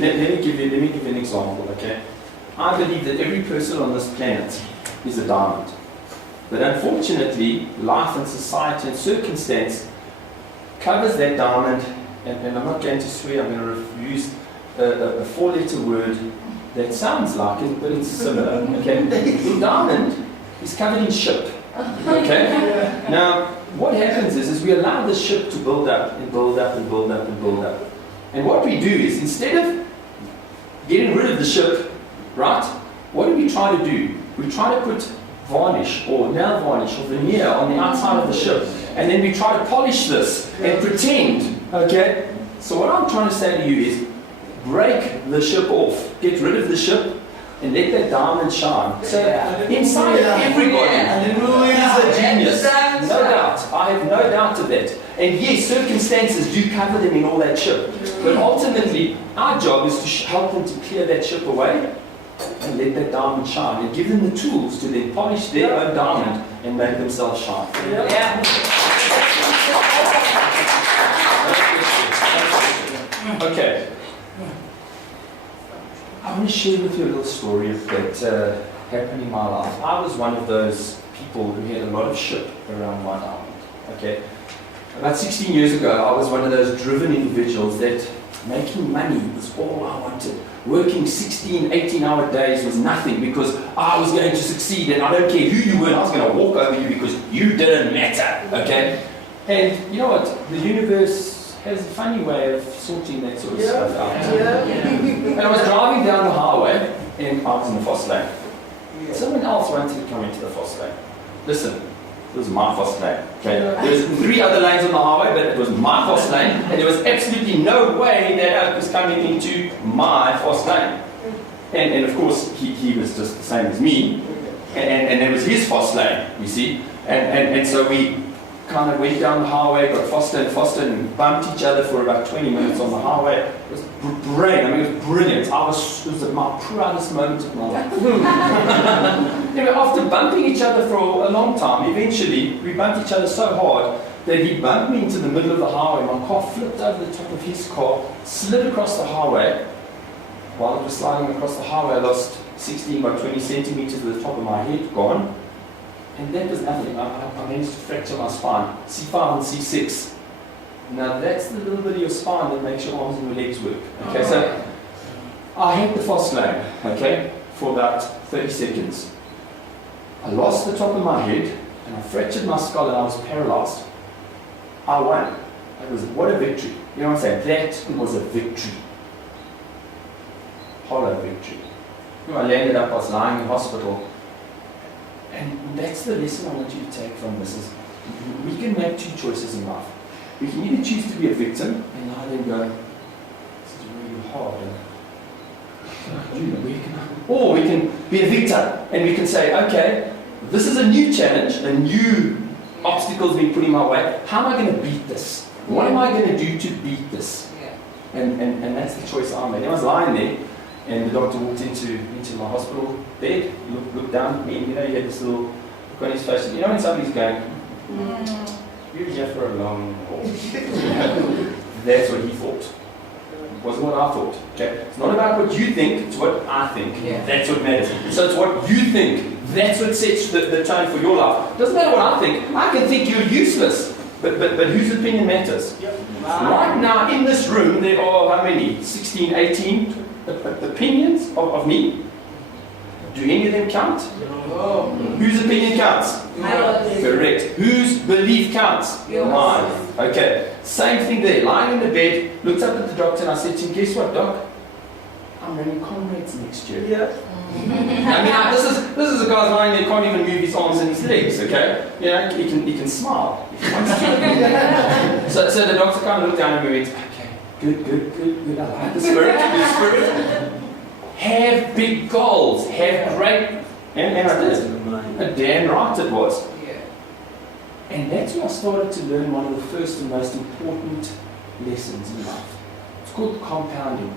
me give you an example, okay? I believe that every person on this planet is a diamond. But unfortunately, life and society and circumstance covers that diamond, and I'm not going to swear, I'm going to use a four-letter word that sounds like it, but it's similar, okay? The diamond is covered in shit, okay? Now, what happens is we allow the ship to build up and build up and build up and build up. And what we do is, instead of getting rid of the ship, right, what do we try to do? We try to put varnish or nail varnish or veneer on the outside of the ship, and then we try to polish this and pretend, okay? So what I'm trying to say to you is, break the ship off, get rid of the ship, and let that diamond shine. So inside everybody, who is a genius? No doubt. I have no doubt of that. And yes, circumstances do cover them in all that ship. But ultimately, our job is to help them to clear that ship away and let that diamond shine, and give them the tools to then polish their own diamond and make themselves shine. Okay. I want to share with you a little story that happened in my life. I was one of those people who had a lot of shit around my diamond. Okay. About 16 years ago, I was one of those driven individuals that making money was all I wanted. Working 16, 18-hour days was nothing because I was going to succeed, and I don't care who you were, and I was going to walk over you because you didn't matter. Okay. And you know what? The universe has a funny way of sorting that sort of stuff out. And I was driving down the highway, and I was in the fast lane. Someone else wanted to come into the fast lane. Listen, it was my fast lane. Okay? There was 3 other lanes on the highway, but it was my fast lane, and there was absolutely no way that I was coming into my fast lane. And of course, he was just the same as me, and it was his fast lane, you see. And so we kind of went down the highway, got faster and faster, and bumped each other for about 20 minutes on the highway. It was brilliant. I mean, it was brilliant. It was my proudest moment of my life. Anyway, after bumping each other for a long time, eventually we bumped each other so hard that he bumped me into the middle of the highway. My car flipped over the top of his car, slid across the highway. While it was sliding across the highway, I lost 16 by 20 centimeters to the top of my head, gone. And that was nothing. I managed to fracture my spine, C5 and C6. Now that's the little bit of your spine that makes your arms and your legs work. Okay, so I had the fast lane, okay, for about 30 seconds. I lost the top of my head, and I fractured my skull, and I was paralyzed. I won. What a victory. You know what I'm saying? That was a victory. Hollow victory. You know, I landed up, I was lying in hospital. And that's the lesson I want you to take from this is we can make 2 choices in life. We can either choose to be a victim and lie there and go, this is really hard. Or we can be a victor and we can say, okay, this is a new challenge, a new obstacle being put in my way. How am I going to beat this? What am I going to do to beat this? And that's the choice I made. I was lying there, and the doctor walked into my hospital bed, looked down at me, and you know, he had this little look on his face. And you know when somebody's going, you're here for a long haul. That's what he thought. It wasn't what I thought. Okay? It's not about what you think, it's what I think. Yeah. That's what matters. So it's what you think. That's what sets the tone for your life. It doesn't matter what I think. I can think you're useless. But whose opinion matters? Yep. Wow. Right now in this room there are how many? 16, 18 opinions of me. Do any of them count? No. Whose opinion counts? Yours. Correct. Whose belief counts? Mine. Okay. Same thing there. Lying in the bed, looked up at the doctor, and I said to him, guess what, doc? I'm running comrades next year. Yeah. I mean, this is a guy lying there, can't even move his arms and his legs, okay? You know, he can smile. So the doctor kind of looked down at me and went, okay, good, I like the spirit, good spirit. Have big goals, have great, and I did. And damn right it was. Yeah. And that's where I started to learn one of the first and most important lessons in life. It's called compounding.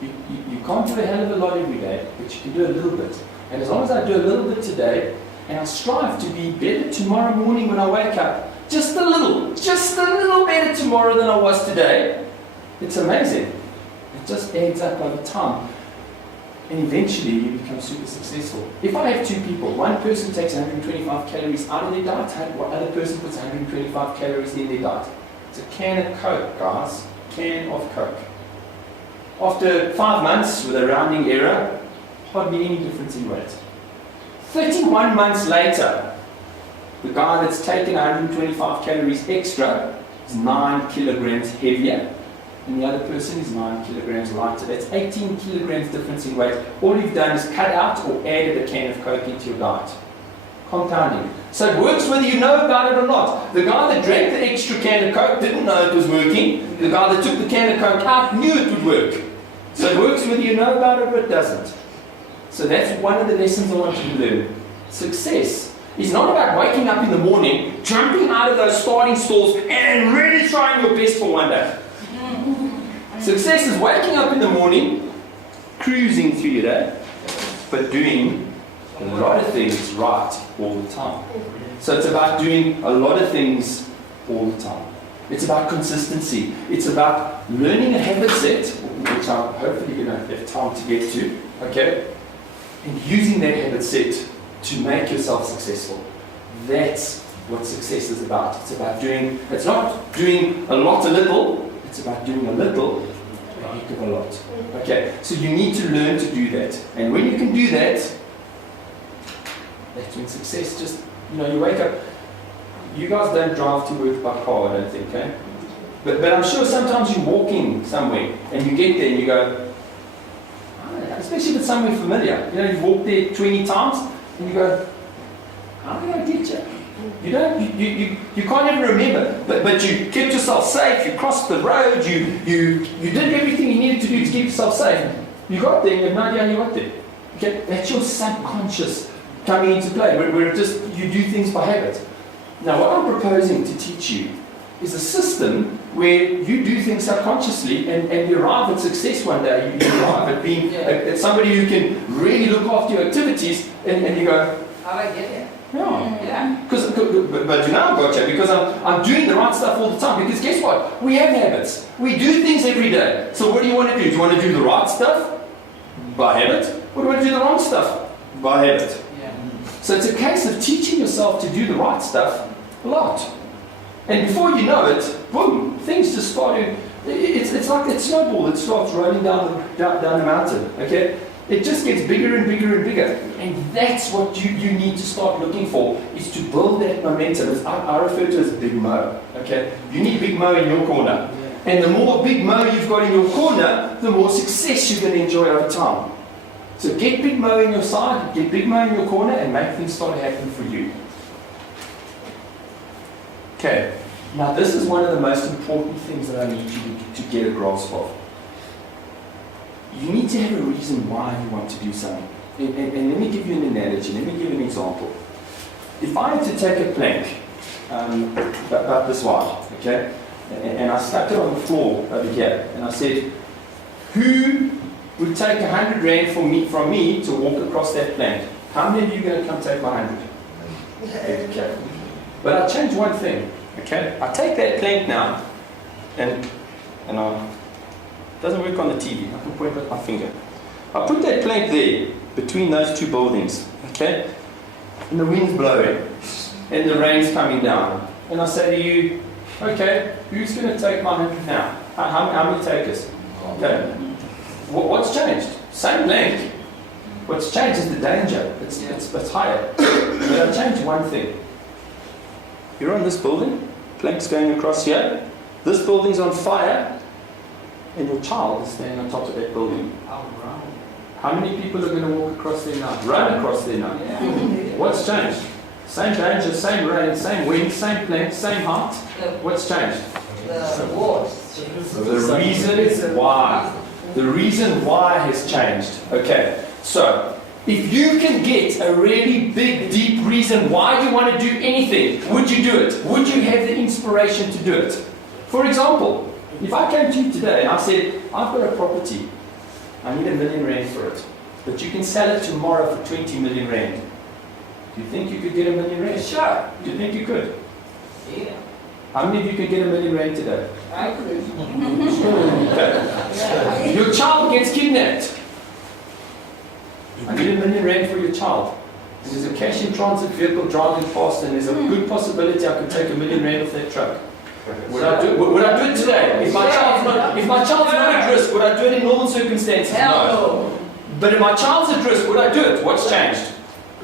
You can't do a hell of a lot every day, but you can do a little bit. And as long as I do a little bit today, and I strive to be better tomorrow morning when I wake up, just a little better tomorrow than I was today, it's amazing. It just adds up over time. And eventually you become super successful. If I have two people, one person takes 125 calories out of their diet, one other person puts 125 calories in their diet. It's a can of Coke, guys. Can of Coke. After 5 months, with a rounding error, hardly any difference in weight. 31 months later, the guy that's taken 125 calories extra is 9 kilograms heavier. And the other person is 9 kilograms lighter. That's 18 kilograms difference in weight. All you've done is cut out or added a can of Coke into your diet. Compounding. So it works whether you know about it or not. The guy that drank the extra can of Coke didn't know it was working. The guy that took the can of Coke out knew it would work. So it works whether you know about it or it doesn't. So that's one of the lessons I want you to learn. Success is not about waking up in the morning, jumping out of those starting stalls and really trying your best for one day. Success is waking up in the morning, cruising through your day, but doing a lot of things right all the time. So it's about doing a lot of things all the time. It's about consistency. It's about learning a habit set, which I'm hopefully going to have time to get to, okay? And using that habit set to make yourself successful. That's what success is about. It's not doing a lot, a little. It's about doing a little, a heck of a lot. Okay, so you need to learn to do that. And when you can do that, that's when success just, you wake up. You guys don't drive to work by car, I don't think, okay? But I'm sure sometimes you're walking somewhere and you get there and you go, especially if it's somewhere familiar. You've walked there 20 times and you go, how did I get you? You can't even remember, but you kept yourself safe, you crossed the road, you did everything you needed to do to keep yourself safe. You got there and you have no idea how you got there. Okay? That's your subconscious coming into play, where you do things by habit. Now what I'm proposing to teach you is a system where you do things subconsciously and you arrive at success one day. You arrive at being somebody who can really look after your activities and you go, how do I get there? Yeah. But you know I've got you, because I'm doing the right stuff all the time. Because guess what? We have habits. We do things every day. So what do you want to do? Do you want to do the right stuff? By habit. Or do you want to do the wrong stuff? By habit. Yeah. So it's a case of teaching yourself to do the right stuff a lot. And before you know it, boom, things just start to, it's like that snowball that starts rolling down the mountain. Okay? It just gets bigger and bigger and bigger. And that's what you need to start looking for, is to build that momentum. I refer to it as Big Mo. Okay? You need Big Mo in your corner. Yeah. And the more Big Mo you've got in your corner, the more success you're going to enjoy over time. So get Big Mo in your side, get Big Mo in your corner, and make things start to happen for you. Okay. Now this is one of the most important things that I need you to get a grasp of. You need to have a reason why you want to do something. And let me give you an analogy, let me give you an example. If I had to take a plank, about this wide, okay, and I stuck it on the floor over here, and I said, who would take 100 rand from me to walk across that plank? How many of you are going to come take my 100? Okay. But I change one thing, okay? I take that plank now, and it doesn't work on the TV. I can point with my finger. I put that plank there, between those two buildings, okay? And the wind's blowing, and the rain's coming down. And I say to you, okay, who's going to take my 100 now? How many takers? Okay. What's changed? Same plank. What's changed is the danger. It's higher. But I changed one thing. You're on this building, plank's going across here, this building's on fire, and your child is standing on top of that building. How many people are going to walk across there now? Run across there now. Yeah. What's changed? Same danger, same rain, same wind, same plank, same height. What's changed? The reason why. The reason why has changed. Okay, so if you can get a really big, deep reason why you want to do anything, would you do it? Would you have the inspiration to do it? For example, if I came to you today and I said, I've got a property, I need R1 million for it, but you can sell it tomorrow for 20 million rand. Do you think you could get R1 million? Sure. Do you think you could? Yeah. How many of you could get R1 million today? I could. Okay. Your child gets kidnapped. I need R1 million for your child. And there's a cash in transit vehicle driving past, and there's a good possibility I could take R1 million off that truck. Would I do it today? If my child's not at risk, would I do it in normal circumstances? No. But if my child's at risk, would I do it? What's changed?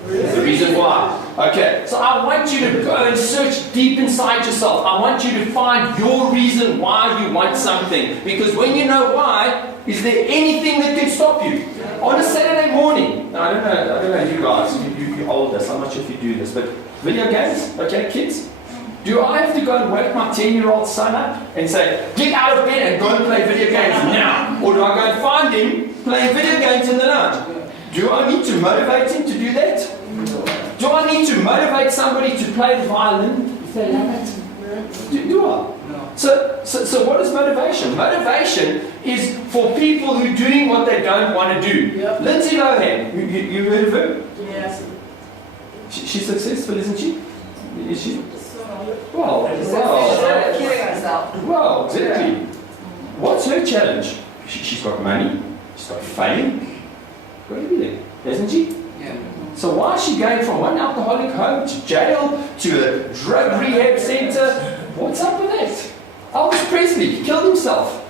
The reason why. Okay, so I want you to go and search deep inside yourself. I want you to find your reason why you want something. Because when you know why, is there anything that can stop you? On a Saturday morning, now, I don't know you guys, you're older, so I'm not sure if you do this, but video games, okay, kids? Do I have to go and wake my 10-year-old son up and say, get out of bed and go and play video games now? Or do I go and find him playing video games in the night? Do I need to motivate him to do that? Do I need to motivate somebody to play the violin if they love it? Do I? So what is motivation? Motivation is for people who are doing what they don't want to do. Yep. Lindsay Lohan, you heard of her? Yes. She's successful, isn't she? Is she? Well, exactly. What's her challenge? She's got money, she's got fame, got everything, hasn't she? Yeah. So why is she going from one alcoholic home to jail to a drug rehab center? What's up with that? Elvis Presley, he killed himself.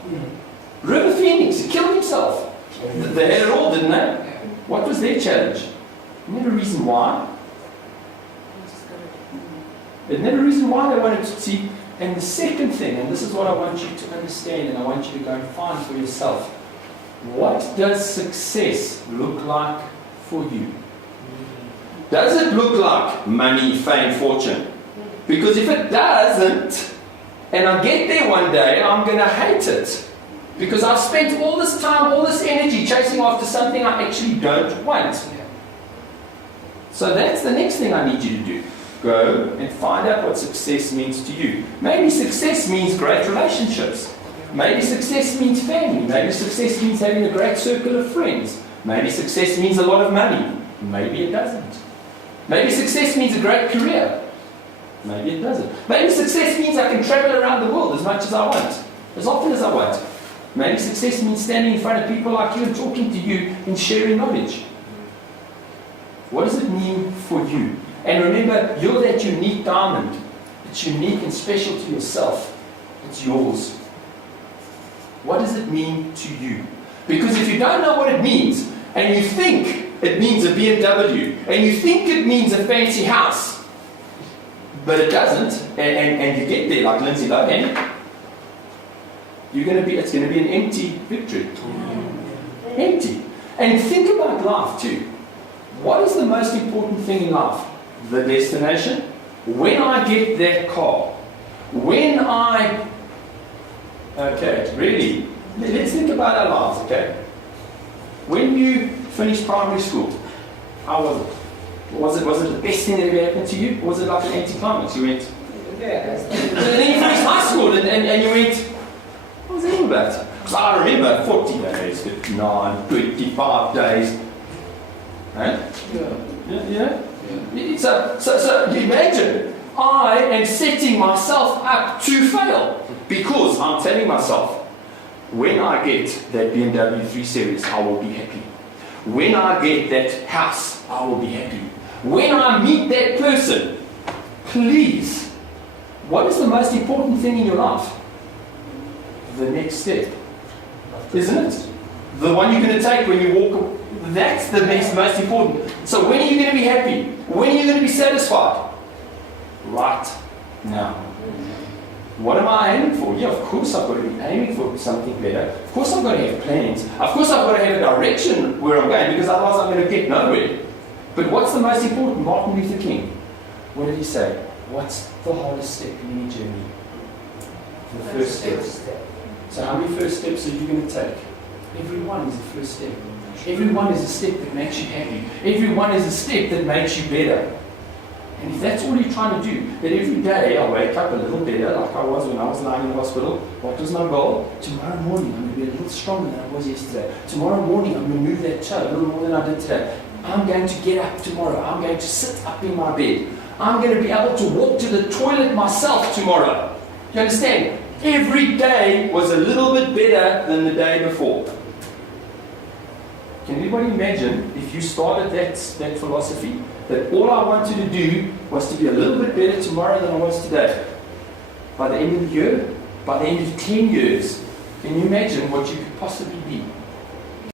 River Phoenix, he killed himself. They had it all, didn't they? What was their challenge? Never a reason why. There's never a reason why they wanted to see. And the second thing, and this is what I want you to understand, and I want you to go and find for yourself. What does success look like for you? Does it look like money, fame, fortune? Because if it doesn't, and I get there one day, I'm going to hate it. Because I've spent all this time, all this energy chasing after something I actually don't want. So that's the next thing I need you to do. Go and find out what success means to you. Maybe success means great relationships. Maybe success means family. Maybe success means having a great circle of friends. Maybe success means a lot of money. Maybe it doesn't. Maybe success means a great career. Maybe it doesn't. Maybe success means I can travel around the world as much as I want, as often as I want. Maybe success means standing in front of people like you and talking to you and sharing knowledge. What does it mean for you? And remember, you're that unique diamond. It's unique and special to yourself. It's yours. What does it mean to you? Because if you don't know what it means, and you think it means a BMW, and you think it means a fancy house, but it doesn't, and you get there like Lindsay Lohan, it's going to be an empty victory. Empty. And think about life too. What is the most important thing in life? The destination. When I get that car, really, let's think about our lives, okay? When you finished primary school, how was it? Was it the best thing that ever happened to you? Or was it like an anticlimax? You went, and then you finished high school and you went, what was that all about? Because I remember 40 days, 59, 25 days. Right? Yeah. So you imagine, I am setting myself up to fail because I'm telling myself, when I get that BMW 3 Series, I will be happy. When I get that house, I will be happy. When I meet that person, please, what is the most important thing in your life? The next step, isn't it? The one you're going to take when you walk. That's the most important. So when are you going to be happy? When are you going to be satisfied? Right now. What am I aiming for? Yeah, of course I've got to be aiming for something better. Of course I've got to have plans. Of course I've got to have a direction where I'm going, because otherwise I'm going to get nowhere. But what's the most important? Martin Luther King. What did he say? What's the hardest step in any journey? The first step. So how many first steps are you going to take? Every one is the first step. Every one is a step that makes you happy. Every one is a step that makes you better. And if that's all you're trying to do, that every day I wake up a little better, like I was when I was lying in the hospital. What was my goal? Tomorrow morning I'm going to be a little stronger than I was yesterday. Tomorrow morning I'm going to move that toe a little more than I did today. I'm going to get up tomorrow. I'm going to sit up in my bed. I'm going to be able to walk to the toilet myself tomorrow. You understand? every day was a little bit better than the day before. Can anybody imagine if you started that philosophy, that all I wanted to do was to be a little bit better tomorrow than I was today? By the end of the year, by the end of 10 years, can you imagine what you could possibly be?